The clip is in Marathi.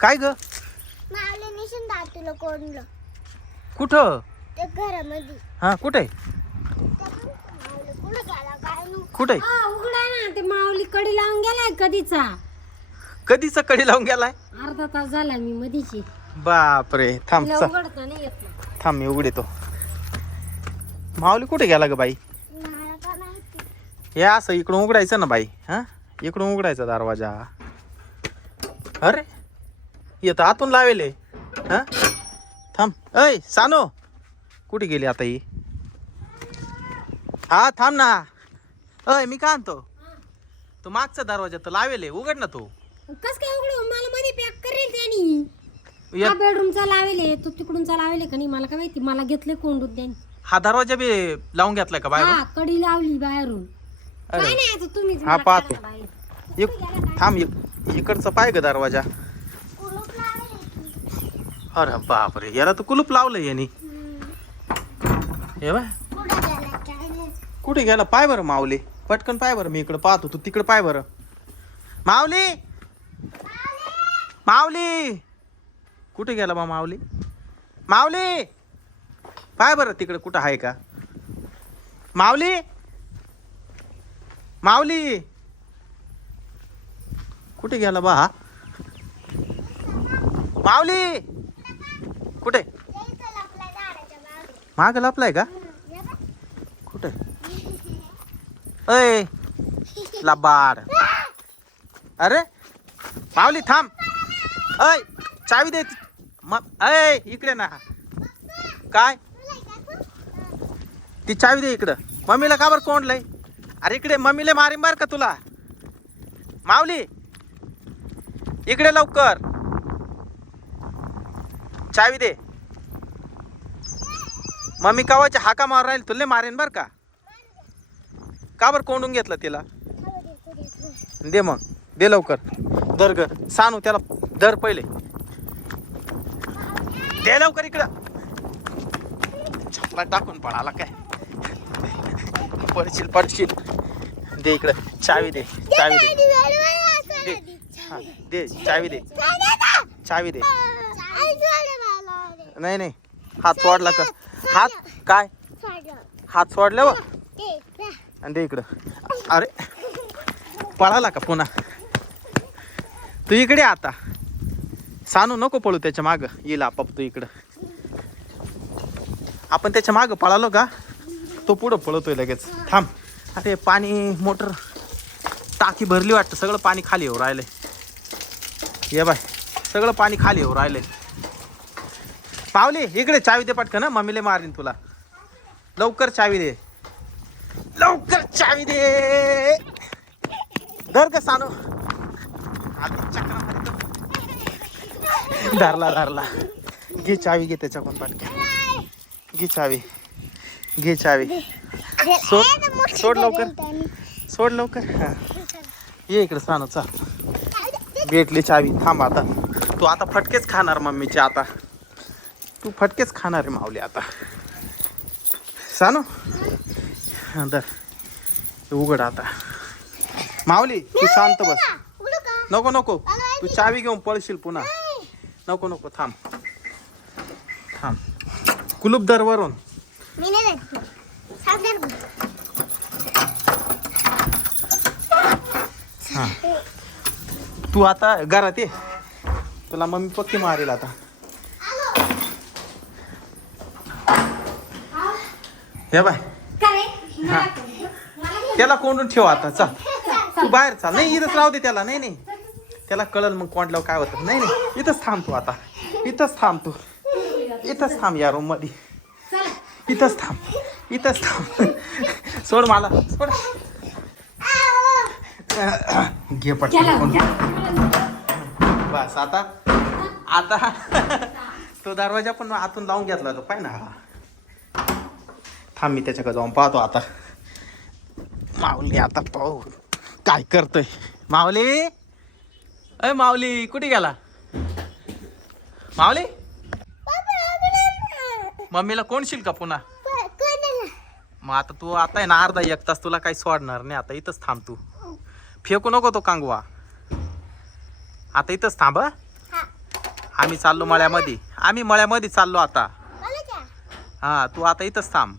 काय ग? मावले निशन दाटूला कोंडलं. कुठं? ते घरामध्ये. हा कुठे? कुठं? गेला काय नु कुठे हा उघडा ना ते माऊली कडी लावून गेलाय कधीचा. कधीच कडी लावून गेलाय? अर्धा तास झाला मी मधीची. बापरे थांब तिला चल. उघडता नाही येत ना. थांब मी उघडतो. माऊली कुठे गेला ग बाई? मला का माहिती? हे असं इकडून उघडायचं ना बाई हा? इकडून उघडायचा दरवाजा. अरे! येतं. आतून लावेले हा. थांब. अय सानो. कुठे गेली आता ही? हा थांब ना. अय मी का आणतो तो मागचा दरवाजा तर लावेले उघड ना तो. कस काय उघडू? मला मध्ये पॅक करेल त्यांनी. या- हा बेडरूमचा लावेले तो तिकडूनचा लावेले का नाही? मला काय माहिती. मला घेतले कोंडूत त्यांनी. हा दरवाजा बी लावून घेतलाय का बाहेर हा कडी लावली बाहेरून. काय अरे नाही आता तुम्हीच हा, मला पाहतो. बाहेर. थांब इक- इकडचं पाय ग दरवाजा. लावले अरे बापरे याला तर कुलूप लावलं यांनी. हे बाय. कुठे गेला? पाय बरं माऊली. पटकन पाय बरं मी इकडं पाहतो. तू तिकडे पाय बरं. माऊली! माऊली! कुठे गेला बा माऊली? माऊली! पाय बरं तिकडे कुठं आहे का? माऊली! माऊली! कुठे गेला बा मावली माऊली! कुठे? लपलाय माग लपलाय का? कुठे? अय लबाड. अरे माऊली थांब. अय चावी दे. म अय इकडे ना. काय? ती चावी दे इकडं. मम्मीला का बरं कोंडलंय अरे इकडे मम्मीला मारीन बार का तुला? माऊली इकडे लवकर. चावी दे. मम्मी कावाची हाका मार राहील तुला मारेन बर का? का बरं कोंडून घेतलं तिला? दे, मग दे लवकर. दर घर. सांगू त्याला दर पहिले. दे लवकर इकडं. छपला टाकून पडाला काय? पडशील पडशील. दे इकडं. चावी दे चावी दे. दे. दे. चावी दे. चावी दे. नाही नाही. हात सोडला का? हात काय? हात सोडल्यावर आणि ते इकडं. अरे पळाला का पुन्हा? तू इकडे आता. सानू नको पळू त्याच्या माग. येईल आपाप तू इकडं. आपण त्याच्या माग पळालो का? तो पुढं पळतोय लगेच. थांब. अरे पाणी मोटर. टाकी भरली वाटतं. सगळं पाणी खाली येऊ राहिलंय. ये बाय. सगळं पाणी खाली येऊ राहिलंय. पावली इकडे चावी दे पटकन ना मम्मीले मारीन तुला. लवकर चावी दे. लवकर चावी दे. धर का सानू. धरला धरला. घे चावी घे त्याच्याकडून पटकन. घे चावी. घे चावी. सोड. सोड लवकर. सोड लवकर. हा. ये इकडे सानू चाल भेटली चावी. थांब आता. तू आता फटकेच खाणार मम्मीचे आता. तू फटकेच खाणार आहे माऊली आता. सानू? हा हे उघड आता. माऊली तू शांत बस? नको नको. तू चावी घेऊन पळशील पुन्हा. नको नको थांब. थांब. कुलूप जर बघ. हा. तू आता घरात ये. तुला मम्मी पक्की मारेल आता. हे बाय. हा. त्याला कोंडून ठेव आता चल. तू बाहेर चाल. नाही इथंच राहू दे त्याला. नाही नाही. त्याला कळल मग कोंडल्यावर काय होतं. नाही नाही. इथंच थांब तू आता. इथंच थांब तू. इथंच थांब या रूममध्ये इथंच थांब. इथंच थांब. सोड मला. सोड. घे पटकन कोंडून. बस आता. आता. तो दरवाजा पण आतून लावून घेतला तो पाय ना. हा थांब मी त्याच्याकडे जाऊन पाहतो आता. माऊली आता पाहू. काय करतोय? माऊली? अय माऊली कुठे गेला? माऊली? मम्मीला कोणशील का पुन्हा? मग आता तू आता आहे ना अर्धा एक तास तुला काही सोडणार नाही. आता इथंच थांब तू. फेकू नको तो कांगवा. आता इथंच थांब. आम्ही चाललो मळ्यामध्ये. आम्ही मळ्यामध्ये चाललो आता. हा तू आता इथंच थांब.